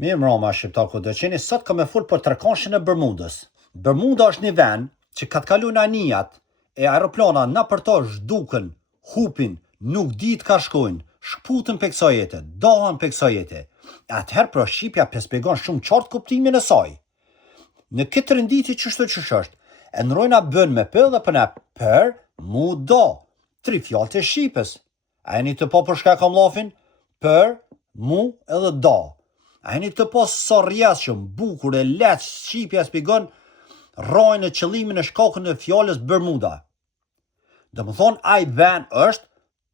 Mirë mbrëma shqiptar ku do qeni, sot kam me fol për trekonshin e Bermudës. Bermuda është një vend që ka të kaluar anijat e aeroplana na për to zhduken, hupin, nuk dit ka shkojnë, shkputën pe kësaj jete, dohen pe kësaj jete. Atëherë për Shqipja shpjegon shumë qartë kuptimin e saj. Në këtë renditje çështë është, e ndrojna bën me p dhe për ne për mu do, tri fjalë të Shqipës. A jeni të po për shka kam lafin? Për, mu edhe do. A jeni të po sa rjesshëm, bukur e lehtë Shqipja shpjegon rrojën e qëllimin e shkakun e fjalës Bermuda. Domethënë ai vend është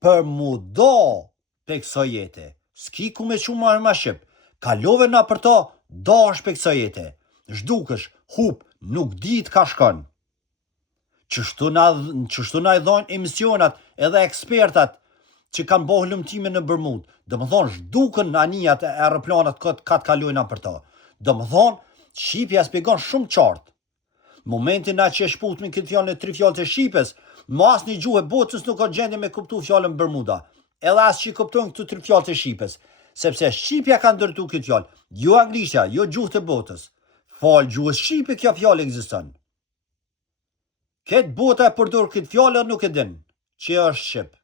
për mu do pe kësaj jete. S'ki ku me qumë ma shqip. Kalove na për to, dash pe kësaj jete. Zhdukesh, hup, nuk dit ka shkon. Qështu na i dhojnë emisionat edhe ekspertat që kanë bëhë lëmtime në Bermud. Domethënë zhduken anijat e aeroplanat ka të kalojna për to. Domethënë Shqipja shpjegon shumë qartë. Momentin na që e shputmin këtë fjalën e tri fjalë të Shqipës, mas një gjuhë e botës nuk ka gjendje me kuptu fjalën Bermuda. Edhe as që kuptojnë këtu tri fjalë të Shqipës, sepse Shqipja ka ndërtu këtë fjalë, jo anglishtja, jo gjuhë të botës. Fal gjuhës Shqipe kjo fjalë ekziston. Këtë bota e përdor këtë fjalë nuk e din që është Shqip.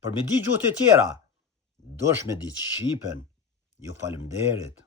Për me di gjuhët e tjera, dosh me ditë Shqipen. Ju falemnderit.